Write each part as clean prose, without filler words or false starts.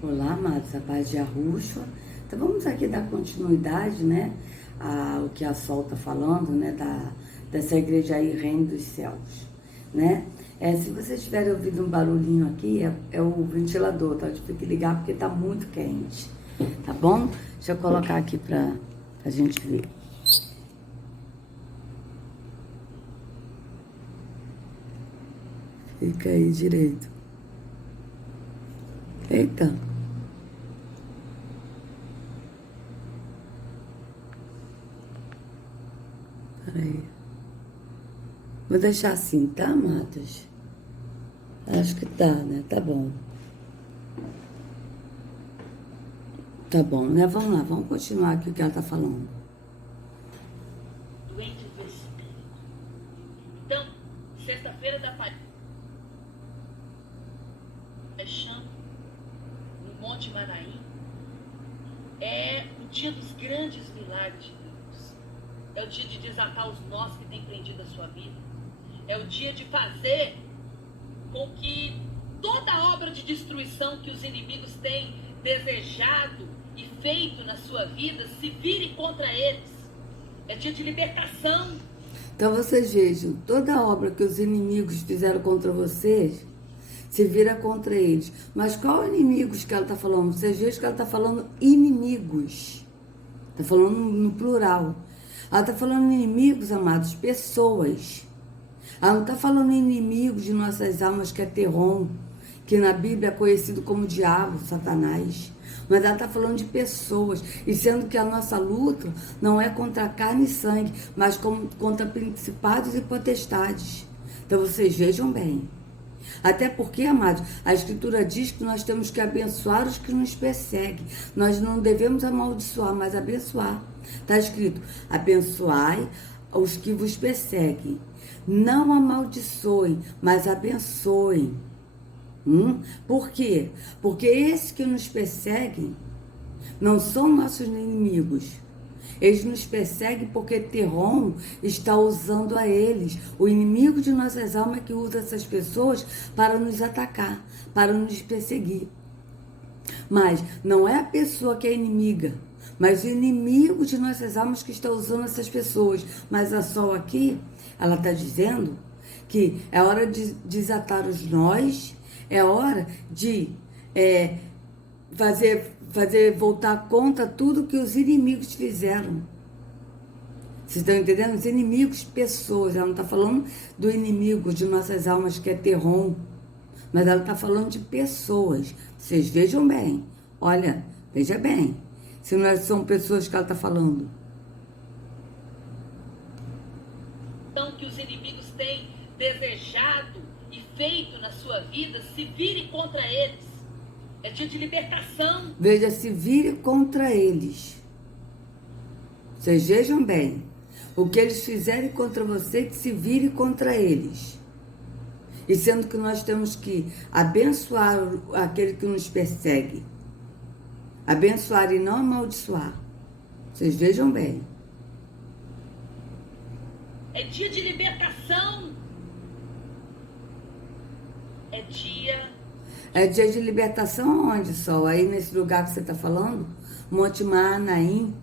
Olá, amados, a paz de Yahushua. Então vamos aqui dar continuidade, né, ao que a Sol está falando, né, dessa igreja aí, Reino dos Céus, né. Se vocês tiverem ouvido um barulhinho aqui, é o ventilador, tá? Eu tive que ligar porque tá muito quente, tá bom? Deixa eu colocar aqui pra gente ver. Fica aí direito. Eita. Peraí. Vou deixar assim, tá, amados? Acho que tá, né? Tá bom. Tá bom, né? Vamos lá, vamos continuar aqui o que ela tá falando. Doente do espírito. Então, sexta-feira da paixão, no Monte Manaim, é o dia dos grandes milagres de Deus. É o dia de desatar os nós que têm prendido a sua vida. É o dia de fazer com que toda a obra de destruição que os inimigos têm desejado e feito na sua vida se vire contra eles. É dia de libertação. Então vocês vejam, toda a obra que os inimigos fizeram contra vocês se vira contra eles. Mas qual inimigos que ela está falando? Vocês vejam que ela está falando inimigos. Está falando no plural. Ela está falando inimigos, amados, pessoas. Ela não está falando inimigos de nossas almas, que é Terron, que na Bíblia é conhecido como diabo, Satanás. Mas ela está falando de pessoas. E sendo que a nossa luta não é contra carne e sangue, mas contra principados e potestades. Então vocês vejam bem. Até porque, amados, a Escritura diz que nós temos que abençoar os que nos perseguem. Nós não devemos amaldiçoar, mas abençoar. Está escrito, abençoai os que vos perseguem. Não amaldiçoem, mas abençoem. Por quê? Porque esses que nos perseguem não são nossos inimigos. Eles nos perseguem porque Terron está usando a eles. O inimigo de nossas almas que usa essas pessoas para nos atacar, para nos perseguir. Mas não é a pessoa que é inimiga, mas o inimigo de nossas almas que está usando essas pessoas. Mas a Sol aqui, ela está dizendo que é hora de desatar os nós, é hora de fazer voltar contra tudo que os inimigos fizeram. Vocês estão entendendo? Os inimigos, pessoas. Ela não está falando do inimigo de nossas almas, que é Terron. Mas ela está falando de pessoas. Vocês vejam bem. Olha, veja bem. Se não são pessoas que ela está falando. Então, que os inimigos têm desejado e feito na sua vida, se vire contra eles. É dia de libertação. Veja, se vire contra eles. Vocês vejam bem. O que eles fizerem contra você, que se vire contra eles. E sendo que nós temos que abençoar aquele que nos persegue. Abençoar e não amaldiçoar. Vocês vejam bem. É dia de libertação. É dia de libertação onde, Sol? Aí nesse lugar que você está falando? Monte Manaim,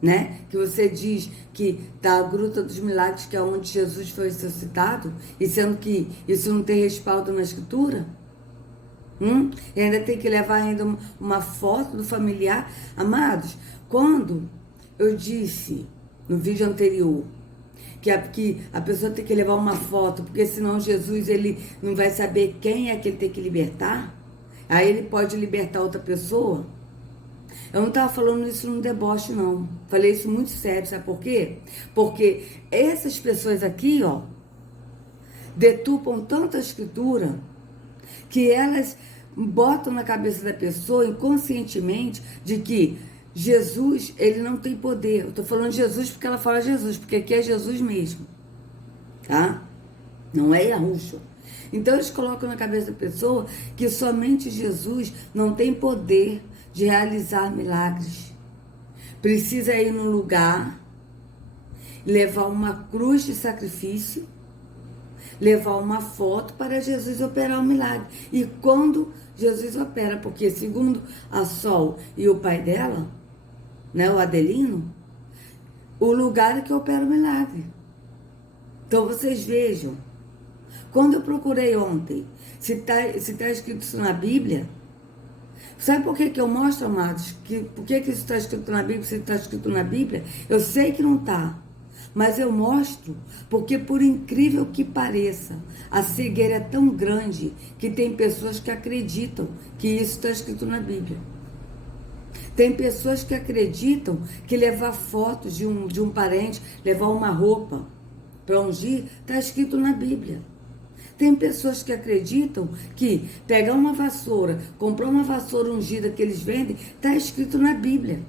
né? Que você diz que tá a Gruta dos Milagres, que é onde Jesus foi ressuscitado, e sendo que isso não tem respaldo na Escritura? E ainda tem que levar ainda uma foto do familiar. Amados, quando eu disse no vídeo anterior que a pessoa tem que levar uma foto, porque senão Jesus ele não vai saber quem é que ele tem que libertar, aí ele pode libertar outra pessoa. Eu não estava falando isso num deboche, não. Falei isso muito sério, sabe por quê? Porque essas pessoas aqui, ó, deturpam tanto a Escritura que elas botam na cabeça da pessoa inconscientemente de que Jesus, ele não tem poder. Eu tô falando Jesus porque ela fala Jesus, porque aqui é Jesus mesmo, tá? Não é Yahushua. Então eles colocam na cabeça da pessoa que somente Jesus não tem poder de realizar milagres. Precisa ir num lugar, levar uma cruz de sacrifício, levar uma foto para Jesus operar o milagre. E quando Jesus opera, porque segundo a Sol e o pai dela, né, o Adelino, o lugar é que opera o milagre. Então vocês vejam, quando eu procurei ontem, se tá escrito isso na Bíblia, sabe por que eu mostro, amados? Por que isso está escrito na Bíblia? Se está escrito na Bíblia, eu sei que não está. Mas eu mostro porque, por incrível que pareça, a cegueira é tão grande que tem pessoas que acreditam que isso está escrito na Bíblia. Tem pessoas que acreditam que levar fotos de um parente, levar uma roupa para ungir, está escrito na Bíblia. Tem pessoas que acreditam que pegar uma vassoura, comprar uma vassoura ungida que eles vendem, está escrito na Bíblia.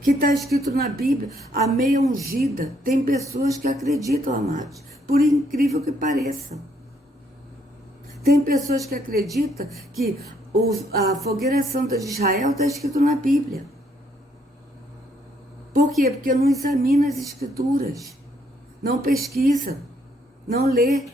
Que está escrito na Bíblia, a meia ungida. Tem pessoas que acreditam, amados, por incrível que pareça. Tem pessoas que acreditam que a fogueira santa de Israel está escrito na Bíblia. Por quê? Porque não examina as escrituras, não pesquisa, não lê.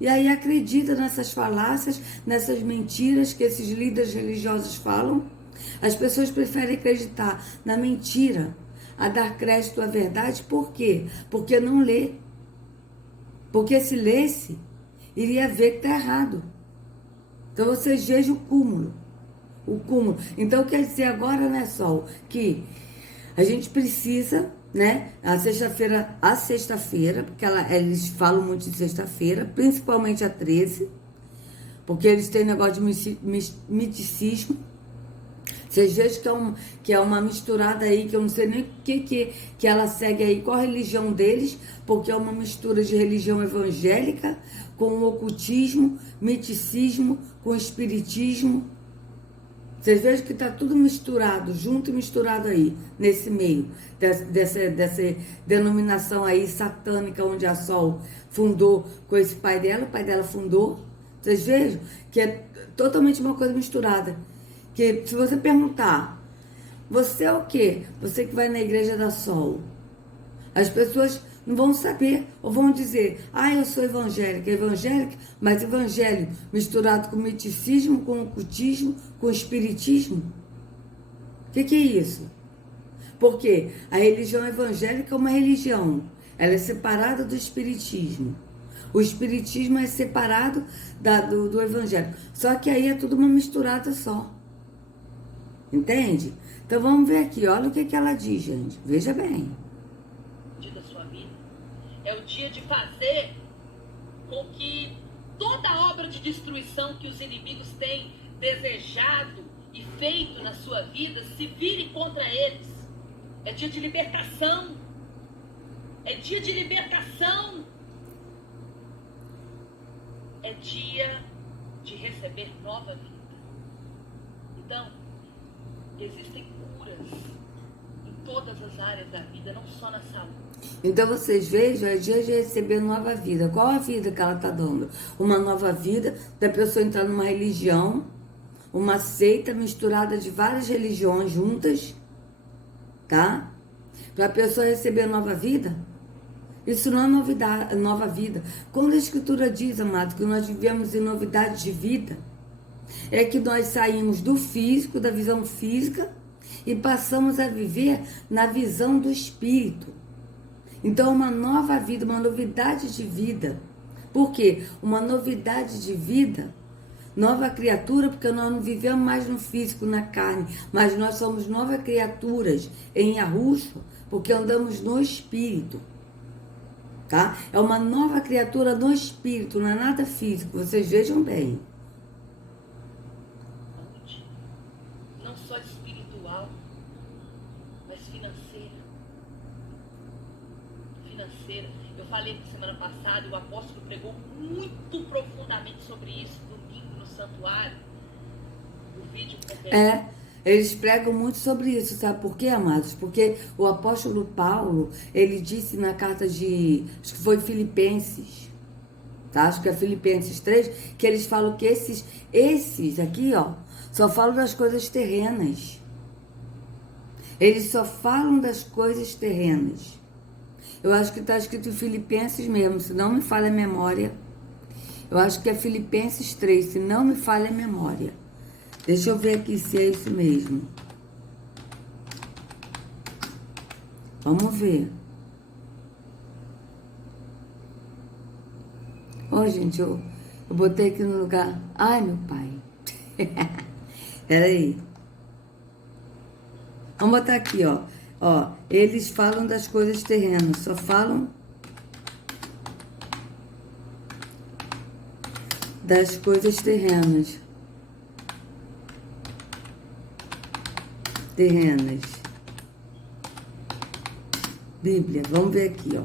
E aí acredita nessas falácias, nessas mentiras que esses líderes religiosos falam. As pessoas preferem acreditar na mentira a dar crédito à verdade. Por quê? Porque não lê. Porque se lesse, iria ver que está errado. Então vocês vejam o cúmulo. O cúmulo. Então quer dizer agora, né, Sol, que a gente precisa, né, a sexta-feira, porque eles falam muito de sexta-feira, principalmente a 13, porque eles têm negócio de misticismo. Vocês vejam que é uma misturada aí, que eu não sei nem o que ela segue aí, qual a religião deles, porque é uma mistura de religião evangélica com o ocultismo, miticismo, com espiritismo. Vocês vejam que está tudo misturado, junto e misturado aí, nesse meio, dessa denominação aí satânica, onde a Sol fundou com esse pai dela, o pai dela fundou. Vocês vejam que é totalmente uma coisa misturada. Que se você perguntar, você é o quê? Você que vai na igreja da Sol. As pessoas não vão saber, ou vão dizer, eu sou evangélica, mas evangelho misturado com miticismo, com ocultismo, com espiritismo. O que é isso? Porque a religião evangélica é uma religião, ela é separada do espiritismo. O espiritismo é separado do evangelho. Só que aí é tudo uma misturada só. Entende? Então vamos ver aqui, olha o que ela diz, gente. Veja bem. Da sua vida. É o dia de fazer com que toda a obra de destruição que os inimigos têm desejado e feito na sua vida se vire contra eles. É dia de libertação. É dia de libertação. É dia de receber nova vida. Então, existem curas em todas as áreas da vida, não só na saúde. Então vocês vejam, é dia de receber nova vida. Qual a vida que ela está dando? Uma nova vida da pessoa entrar numa religião, uma seita misturada de várias religiões juntas, tá? Para a pessoa receber nova vida. Isso não é novidade, nova vida. Quando a Escritura diz, amado, que nós vivemos em novidade de vida, é que nós saímos do físico, da visão física, e passamos a viver na visão do Espírito. Então, uma nova vida, uma novidade de vida. Por quê? Uma novidade de vida, nova criatura, porque nós não vivemos mais no físico, na carne, mas nós somos novas criaturas em Yahushua, porque andamos no Espírito. Tá? É uma nova criatura no Espírito, não é nada físico, vocês vejam bem. Não só espiritual, mas financeira. Eu falei semana passada, o apóstolo pregou muito profundamente sobre isso domingo no santuário. O vídeo eles pregam muito sobre isso, sabe por quê, amados? Porque o apóstolo Paulo, ele disse na carta de, acho que foi Filipenses, tá? Acho que é Filipenses 3, que eles falam que esses aqui, ó, só falam das coisas terrenas. Eles só falam das coisas terrenas. Eu acho que está escrito em Filipenses mesmo, se não me falha a memória. Eu acho que é Filipenses 3, se não me falha a memória. Deixa eu ver aqui se é isso mesmo. Vamos ver. Ó, gente, eu botei aqui no lugar. Ai, meu pai. Peraí. Vamos botar aqui, ó. Ó, eles falam das coisas terrenas, só falam das coisas terrenas. Terrenas. Bíblia, vamos ver aqui, ó.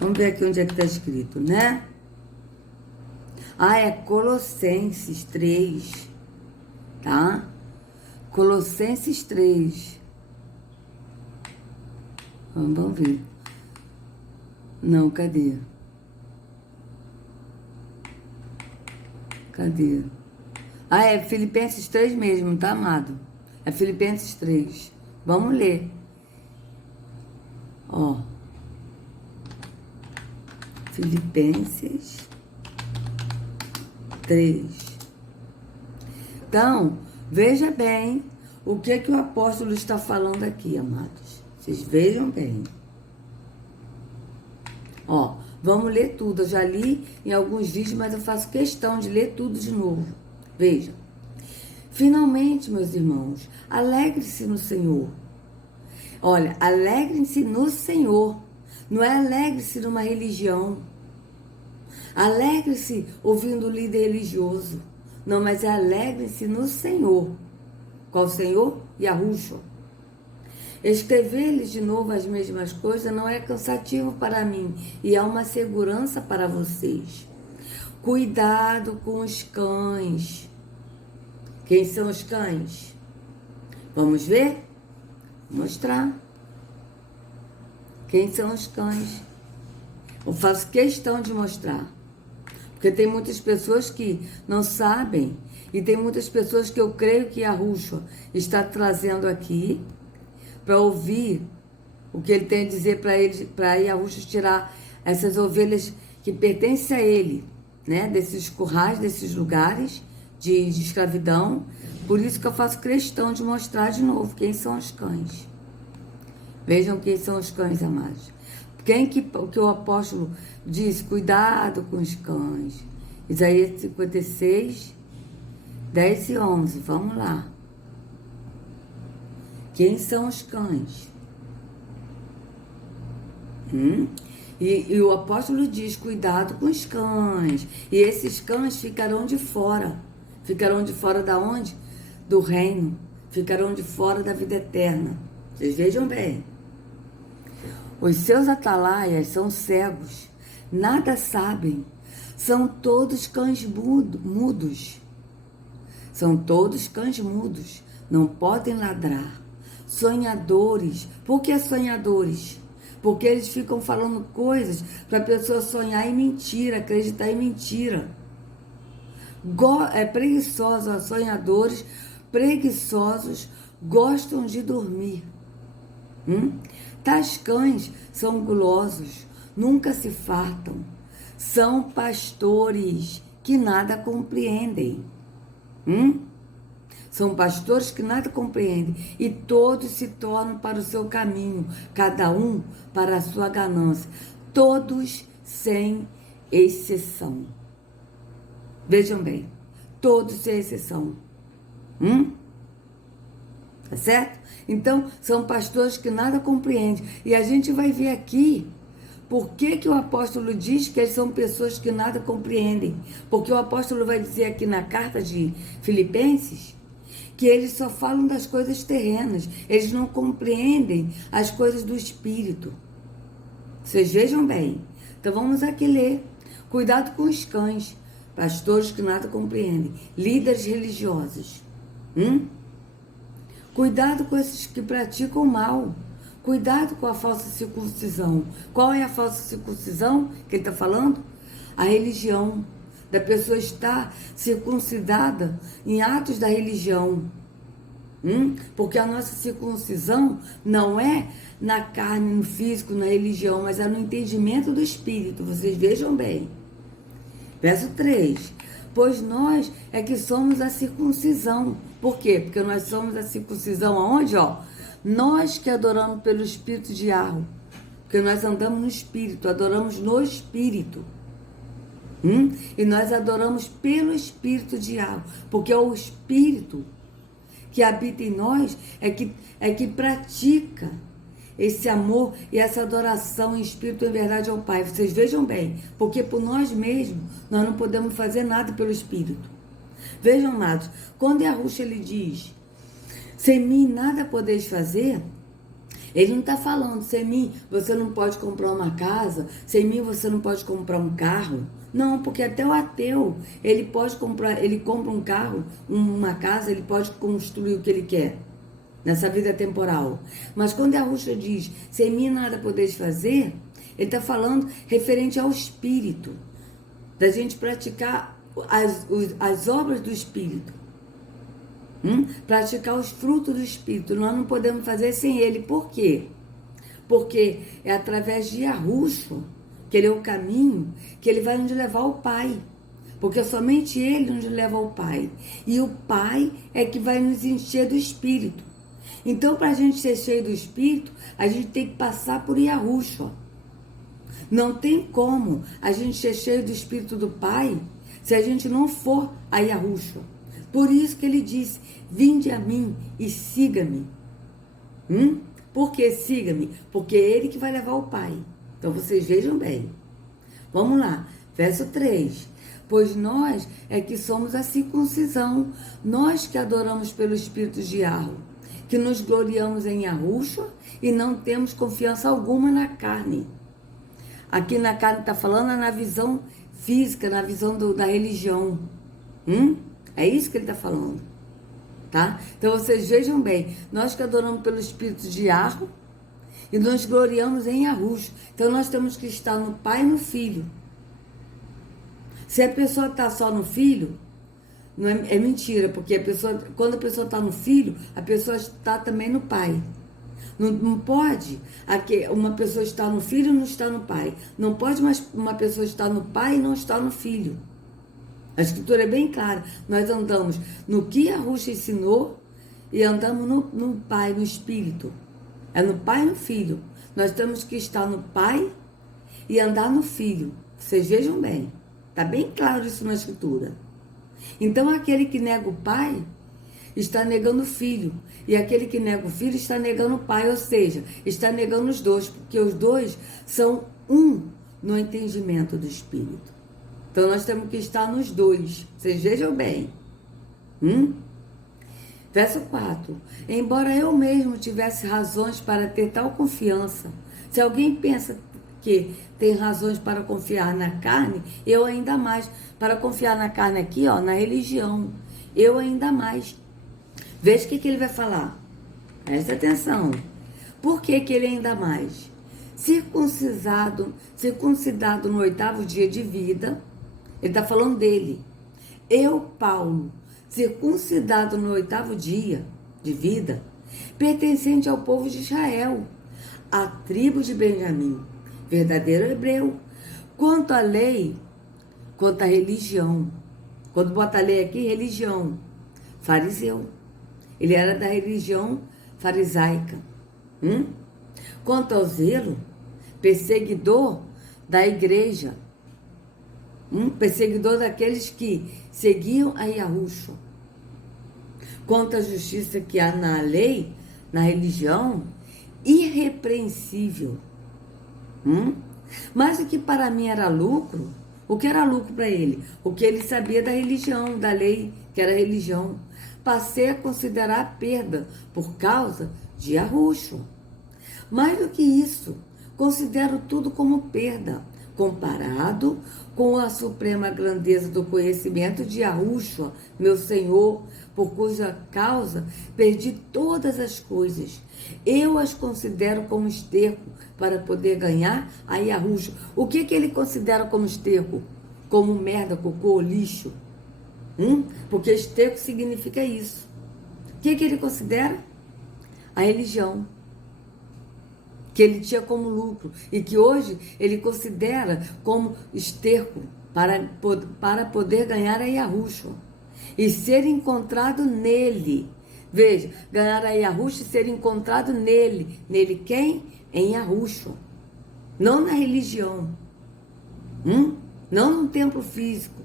Vamos ver aqui onde é que está escrito, né? Ah, é Colossenses 3, tá? Colossenses 3. Vamos ver. Não, cadê? Cadê? Ah, é Filipenses 3 mesmo, tá, amado? É Filipenses 3. Vamos ler. Ó. Filipenses 3. Então, veja bem o que o apóstolo está falando aqui, amados. Vocês vejam bem. Ó, vamos ler tudo. Eu já li em alguns vídeos, mas eu faço questão de ler tudo de novo. Veja. Finalmente, meus irmãos, alegre-se no Senhor. Olha, alegre-se no Senhor. Não é alegre-se numa religião. Alegre-se ouvindo o líder religioso. Não, mas é alegre-se no Senhor. Qual Senhor? Yahushua. Escrever-lhes de novo as mesmas coisas não é cansativo para mim e é uma segurança para vocês. Cuidado com os cães. Quem são os cães? Vamos ver? Vou mostrar. Quem são os cães? Eu faço questão de mostrar. Porque tem muitas pessoas que não sabem. E tem muitas pessoas que eu creio que Yahushua está trazendo aqui para ouvir o que ele tem a dizer para eles, para Yahushua tirar essas ovelhas que pertencem a ele, né? Desses currais, desses lugares de escravidão. Por isso que eu faço questão de mostrar de novo quem são os cães. Vejam quem são os cães, amados. Quem que o apóstolo diz? Cuidado com os cães. Isaías 56, 10 e 11. Vamos lá. Quem são os cães? E o apóstolo diz, cuidado com os cães. E esses cães ficarão de fora. Ficarão de fora da onde? Do reino. Ficarão de fora da vida eterna. Vocês vejam bem. Os seus atalaias são cegos, nada sabem, são todos cães mudos. São todos cães mudos, não podem ladrar. Sonhadores, por que sonhadores? Porque eles ficam falando coisas para a pessoa sonhar em mentira, acreditar em mentira. Preguiçosos, sonhadores, preguiçosos, gostam de dormir. Tais cães são gulosos, nunca se fartam. São pastores que nada compreendem. São pastores que nada compreendem. E todos se tornam para o seu caminho, cada um para a sua ganância. Todos sem exceção. Vejam bem, todos sem exceção. Tá certo? Então, são pastores que nada compreendem. E a gente vai ver aqui por que o apóstolo diz que eles são pessoas que nada compreendem. Porque o apóstolo vai dizer aqui na carta de Filipenses que eles só falam das coisas terrenas. Eles não compreendem as coisas do Espírito. Vocês vejam bem. Então, vamos aqui ler. Cuidado com os cães. Pastores que nada compreendem. Líderes religiosos. Cuidado com esses que praticam mal. Cuidado com a falsa circuncisão. Qual é a falsa circuncisão que ele está falando? A religião. Da pessoa estar circuncidada em atos da religião. Porque a nossa circuncisão não é na carne, no físico, na religião, mas é no entendimento do Espírito. Vocês vejam bem. Verso 3. Pois nós é que somos a circuncisão. Por quê? Porque nós somos a circuncisão aonde? Nós que adoramos pelo Espírito de Yahweh. Porque nós andamos no Espírito, adoramos no Espírito. E nós adoramos pelo Espírito de Yahweh. Porque é o Espírito que habita em nós é que pratica esse amor e essa adoração em espírito e em verdade ao Pai. Vocês vejam bem, porque por nós mesmos nós não podemos fazer nada pelo Espírito. Vejam, amados, quando Yahushua ele diz, sem mim nada podeis fazer, ele não está falando, sem mim você não pode comprar uma casa, sem mim você não pode comprar um carro. Não, porque até o ateu, ele pode comprar, ele compra um carro, uma casa, ele pode construir o que ele quer nessa vida temporal. Mas quando Yahushua diz, sem mim nada podeis fazer, ele está falando referente ao Espírito, da gente praticar as obras do Espírito, praticar os frutos do Espírito. Nós não podemos fazer sem ele. Por quê? Porque é através de Yahushua, que ele é o caminho, que ele vai nos levar ao Pai. Porque somente ele nos leva ao Pai. E o Pai é que vai nos encher do Espírito. Então, para a gente ser cheio do Espírito, a gente tem que passar por Yahushua. Não tem como a gente ser cheio do Espírito do Pai se a gente não for a Yahushua. Por isso que ele disse, vinde a mim e siga-me. Por que siga-me? Porque é ele que vai levar ao Pai. Então, vocês vejam bem. Vamos lá, verso 3. Pois nós é que somos a circuncisão, nós que adoramos pelo Espírito de Yahweh, que nos gloriamos em Yahushua e não temos confiança alguma na carne. Aqui na carne está falando na visão física, na visão da religião. É isso que ele está falando. Tá? Então, vocês vejam bem, nós que adoramos pelo Espírito de Yahweh, e nos gloriamos em Yahushua. Então, nós temos que estar no Pai e no Filho. Se a pessoa está só no Filho, não é mentira, porque quando a pessoa está no Filho, a pessoa está também no Pai. Não pode uma pessoa estar no Filho e não estar no Pai. Não pode mais uma pessoa estar no Pai e não estar no Filho. A Escritura é bem clara. Nós andamos no que Yahushua ensinou e andamos no Pai, no Espírito. É no Pai e no Filho. Nós temos que estar no Pai e andar no Filho. Vocês vejam bem. Está bem claro isso na Escritura. Então, aquele que nega o Pai está negando o Filho. E aquele que nega o Filho está negando o Pai. Ou seja, está negando os dois. Porque os dois são um no entendimento do Espírito. Então, nós temos que estar nos dois. Vocês vejam bem. Verso 4. Embora eu mesmo tivesse razões para ter tal confiança, se alguém pensa que tem razões para confiar na carne, eu ainda mais. Para confiar na carne aqui, na religião, eu ainda mais. Veja o que ele vai falar. Presta atenção. Por que ele ainda mais? Circuncidado no 8º dia de vida, ele está falando dele. Eu, Paulo, circuncidado no 8º dia de vida, pertencente ao povo de Israel, à tribo de Benjamim, verdadeiro hebreu, quanto à lei, quanto à religião. Quando bota a lei aqui, religião, fariseu. Ele era da religião farisaica. Quanto ao zelo, perseguidor da igreja. Perseguidor daqueles que seguiam a Yahushua. Quanto à justiça que há na lei, na religião, irrepreensível. Mas o que para mim era lucro, o que era lucro para ele? O que ele sabia da religião, da lei, que era religião. Passei a considerar perda por causa de Yahushua. Mais do que isso, considero tudo como perda, comparado com a suprema grandeza do conhecimento de Yahushua, meu Senhor, por cuja causa perdi todas as coisas. Eu as considero como esterco para poder ganhar a Yahushua. O que ele considera como esterco? Como merda, cocô, lixo. Porque esterco significa isso. O que ele considera? A religião. Que ele tinha como lucro e que hoje ele considera como esterco para poder ganhar a Yahushua e ser encontrado nele. Veja, ganhar a Yahushua e ser encontrado nele. Nele quem? Em Yahushua. Não na religião. Não no templo físico,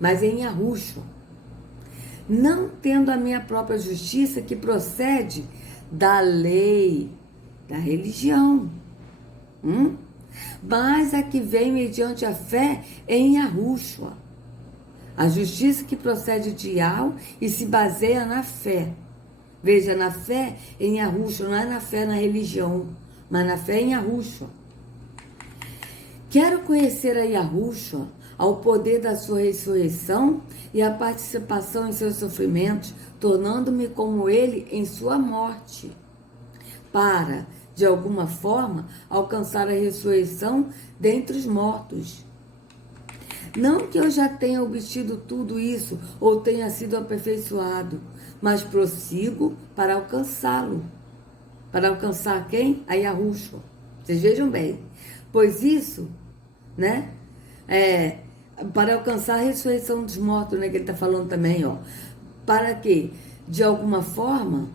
mas em Yahushua. Não tendo a minha própria justiça que procede da lei, da religião, mas a que vem mediante a fé em Yahushua. A justiça que procede de Yahweh e se baseia na fé. Veja, na fé em Yahushua, não é na fé na religião, mas na fé em Yahushua. Quero conhecer a Yahushua, ao poder da sua ressurreição e a participação em seus sofrimentos, tornando-me como ele em sua morte, para, de alguma forma, alcançar a ressurreição dentre os mortos. Não que eu já tenha obtido tudo isso ou tenha sido aperfeiçoado, mas prossigo para alcançá-lo. Para alcançar quem? A Yahushua. Vocês vejam bem. Pois isso, né? Para alcançar a ressurreição dos mortos, né? Que ele está falando também, ó. Para que, de alguma forma,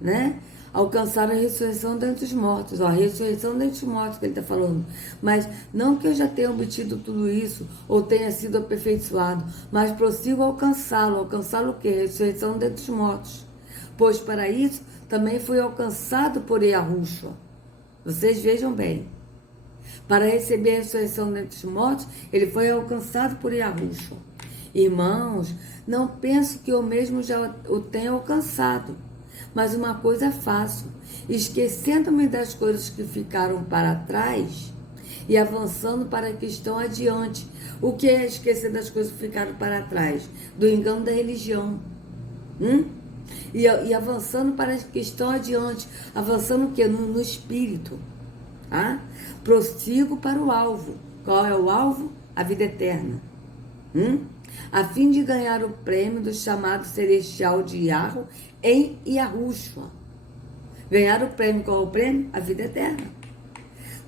né? Alcançar a ressurreição dentre os mortos, ó, a ressurreição dentre os mortos que ele está falando, mas não que eu já tenha obtido tudo isso, ou tenha sido aperfeiçoado, mas prossigo alcançá-lo o quê? A ressurreição dentre os mortos, pois para isso também fui alcançado por Yahushua. Vocês vejam bem, para receber a ressurreição dentre os mortos, ele foi alcançado por Yahushua. Irmãos, não penso que eu mesmo já o tenha alcançado, mas uma coisa faço, esquecendo-me das coisas que ficaram para trás e avançando para que estão adiante. O que é esquecer das coisas que ficaram para trás? Do engano da religião. E avançando para que estão adiante. Avançando o quê? No espírito. Tá? Prossigo para o alvo. Qual é o alvo? A vida eterna. A fim de ganhar o prêmio do chamado celestial de Yahweh em Yahushua. Ganhar o prêmio, qual é o prêmio? A vida eterna.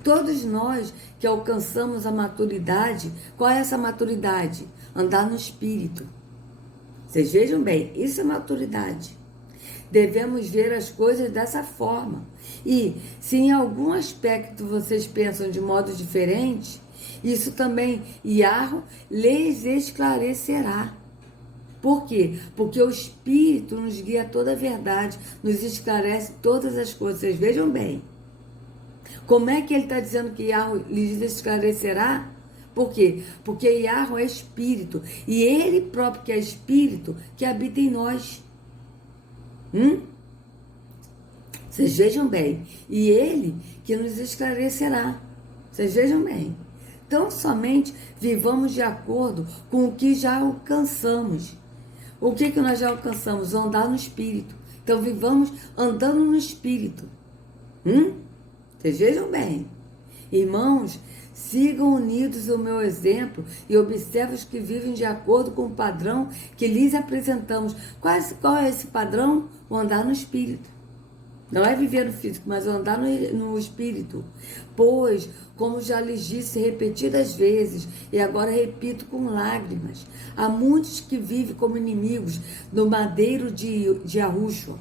Todos nós que alcançamos a maturidade, qual é essa maturidade? Andar no Espírito. Vocês vejam bem, isso é maturidade. Devemos ver as coisas dessa forma. E se em algum aspecto vocês pensam de modo diferente, isso também Yahweh lhes esclarecerá. Por quê? Porque o Espírito nos guia a toda a verdade, nos esclarece todas as coisas. Vocês vejam bem. Como é que ele está dizendo que Yahweh lhes esclarecerá? Por quê? Porque Yahweh é Espírito. E Ele próprio, que é Espírito, que habita em nós. Vocês vejam bem. E Ele que nos esclarecerá. Vocês vejam bem. Então, somente vivamos de acordo com o que já alcançamos. O que nós já alcançamos? Andar no Espírito. Então, vivamos andando no Espírito. Vocês vejam bem. Irmãos, sigam unidos o meu exemplo e observem os que vivem de acordo com o padrão que lhes apresentamos. Qual é esse padrão? O andar no Espírito. Não é viver no físico, mas andar no Espírito. Pois, como já lhes disse repetidas vezes, e agora repito com lágrimas, há muitos que vivem como inimigos no madeiro de Yahushua.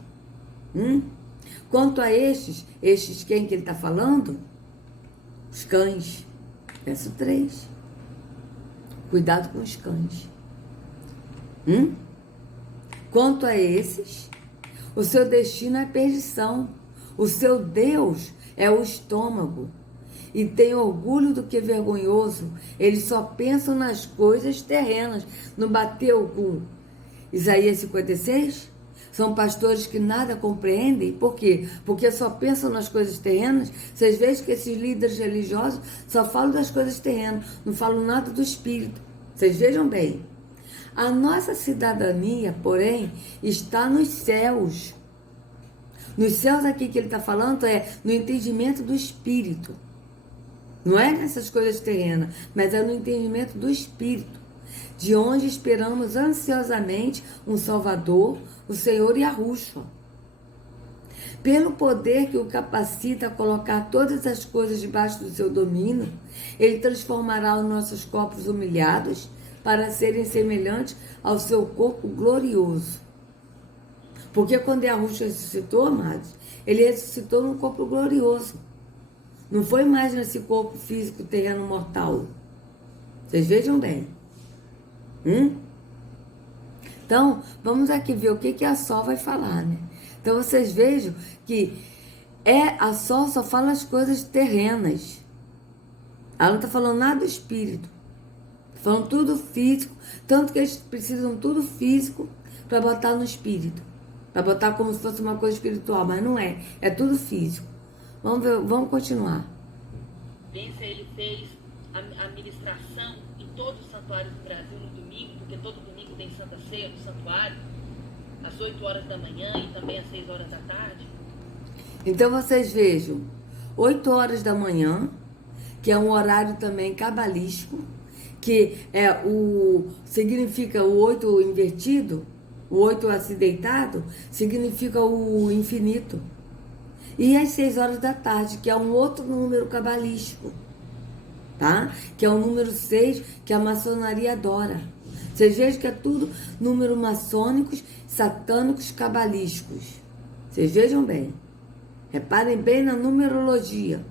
Quanto a estes quem que ele está falando? Os cães. Verso 3. Cuidado com os cães. Quanto a esses, o seu destino é perdição. O seu Deus é o estômago. E tem orgulho do que é vergonhoso. Eles só pensam nas coisas terrenas. Não bateu com Isaías 56? São pastores que nada compreendem. Por quê? Porque só pensam nas coisas terrenas. Vocês veem que esses líderes religiosos só falam das coisas terrenas. Não falam nada do Espírito. Vocês vejam bem. A nossa cidadania, porém, está nos céus. Nos céus aqui que ele está falando é no entendimento do Espírito. Não é nessas coisas terrenas, mas é no entendimento do Espírito. De onde esperamos ansiosamente um Salvador, o Senhor Yahushua. Pelo poder que o capacita a colocar todas as coisas debaixo do seu domínio, ele transformará os nossos corpos humilhados para serem semelhantes ao seu corpo glorioso. Porque quando Yahushua ressuscitou, amados, ele ressuscitou num corpo glorioso. Não foi mais nesse corpo físico terreno mortal. Vocês vejam bem. Então, vamos aqui ver o que a Sol vai falar, né? Então, vocês vejam que a Sol só fala as coisas terrenas. Ela não está falando nada do espírito. Está falando tudo físico. Tanto que eles precisam tudo físico para botar no espírito. Para botar como se fosse uma coisa espiritual. Mas não é. É tudo físico. Vamos ver, vamos continuar. Bênção, ele fez a ministração em todos os santuários do Brasil no domingo, porque todo domingo tem Santa Ceia no santuário, às 8 horas da manhã e também às 6 horas da tarde. Então vocês vejam, 8 horas da manhã, que é um horário também cabalístico, que significa o 8 invertido, o 8 acideitado, significa o infinito. E às 6 horas da tarde, que é um outro número cabalístico, tá? Que é o número 6, que a maçonaria adora. Vocês vejam que é tudo números maçônicos, satânicos, cabalísticos. Vocês vejam bem. Reparem bem na numerologia.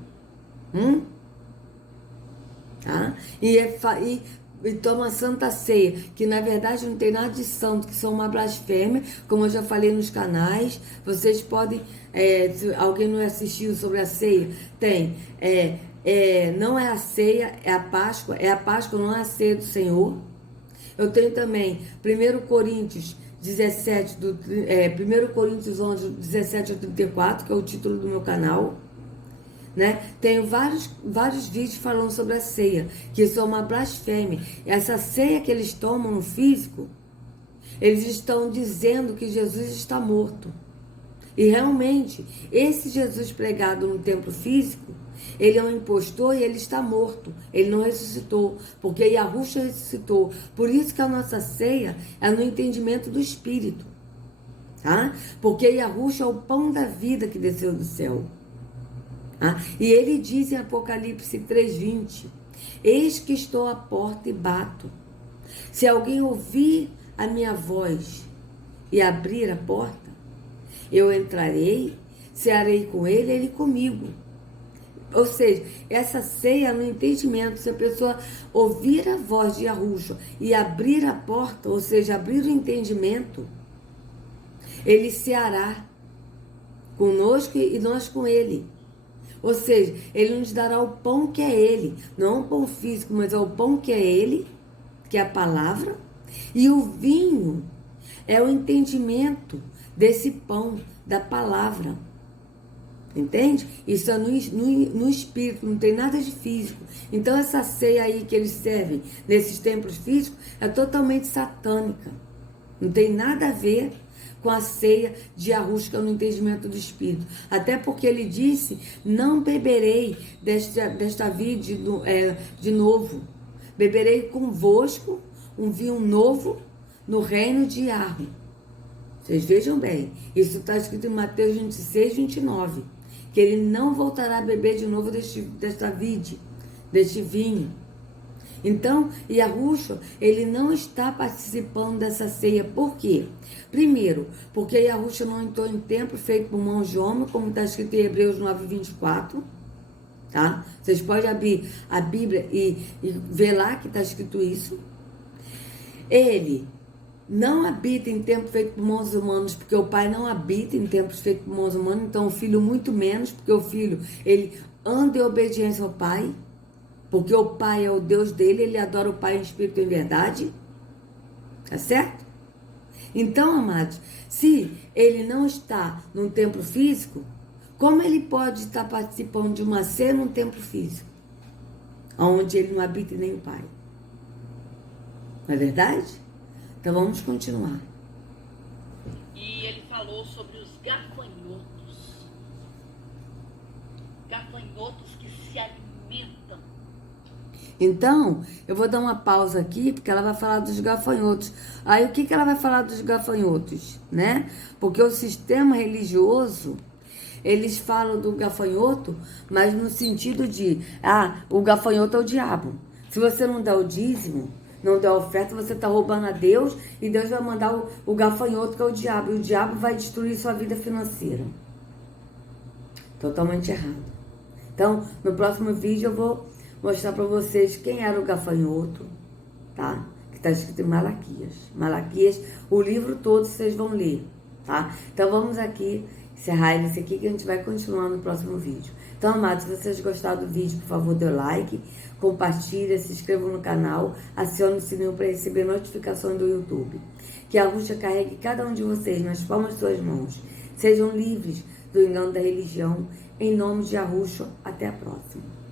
Tá? E toma Santa Ceia, que na verdade não tem nada de santo, que são uma blasfêmia, como eu já falei nos canais. Vocês podem, se alguém não assistiu sobre a ceia, tem, não é a ceia, é a Páscoa, não é a ceia do Senhor. Eu tenho também 1 Coríntios 17, 1 Coríntios 11, 17 a 34, que é o título do meu canal. Né? Tenho vários vídeos falando sobre a ceia, que isso é uma blasfêmia. Essa ceia que eles tomam no físico, eles estão dizendo que Jesus está morto. E realmente, esse Jesus pregado no templo físico, ele é um impostor e ele está morto. Ele não ressuscitou, porque Yahushua ressuscitou. Por isso que a nossa ceia é no entendimento do Espírito. Tá? Porque Yahushua é o pão da vida que desceu do céu. E ele diz em Apocalipse 3:20: eis que estou à porta e bato. Se alguém ouvir a minha voz e abrir a porta, eu entrarei, cearei com ele, ele comigo. Ou seja, essa ceia no entendimento, se a pessoa ouvir a voz de Yahushua e abrir a porta, ou seja, abrir o entendimento, ele ceará conosco e nós com ele. Ou seja, ele nos dará o pão que é ele. Não o pão físico, mas é o pão que é ele, que é a palavra. E o vinho é o entendimento desse pão, da palavra. Entende? Isso é no espírito, não tem nada de físico. Então essa ceia aí que eles servem nesses templos físicos é totalmente satânica. Não tem nada a ver com a ceia de Yahushua no entendimento do Espírito. Até porque ele disse, não beberei desta vide de novo. Beberei convosco um vinho novo no reino de Yahweh. Vocês vejam bem, isso está escrito em Mateus 26, 29. Que ele não voltará a beber de novo desta vide, deste vinho. Então, Yahushua, ele não está participando dessa ceia. Por quê? Primeiro, porque Yahushua não entrou em templo feito por mãos de homem, como está escrito em Hebreus 9, 24. Tá? Vocês podem abrir a Bíblia e ver lá que está escrito isso. Ele não habita em templo feito por mãos humanas, porque o pai não habita em templos feitos por mãos humanas, então o filho muito menos, porque o filho, ele anda em obediência ao pai, porque o pai é o Deus dele, ele adora o pai em espírito e em verdade. Tá certo? Então, amados, se ele não está num templo físico, como ele pode estar participando de uma ceia num templo físico, onde ele não habita nem o pai? Não é verdade? Então vamos continuar. E ele falou sobre os gafanhotos. Gafanhotos que se alimentam. Então, eu vou dar uma pausa aqui, porque ela vai falar dos gafanhotos. Aí, o que ela vai falar dos gafanhotos, né? Porque o sistema religioso, eles falam do gafanhoto, mas no sentido de, o gafanhoto é o diabo. Se você não dá o dízimo, não der a oferta, você está roubando a Deus e Deus vai mandar o gafanhoto, que é o diabo. E o diabo vai destruir sua vida financeira. Totalmente errado. Então, no próximo vídeo eu vou mostrar para vocês quem era o gafanhoto, tá? Que está escrito em Malaquias. Malaquias, o livro todo vocês vão ler, tá? Então vamos aqui encerrar esse aqui, que a gente vai continuar no próximo vídeo. Então, amados, se vocês gostaram do vídeo, por favor, dê like, compartilhe, se inscrevam no canal, acione o sininho para receber notificações do YouTube. Que a Ruxa carregue cada um de vocês nas palmas de suas mãos. Sejam livres do engano da religião. Em nome de Arruxo, até a próxima.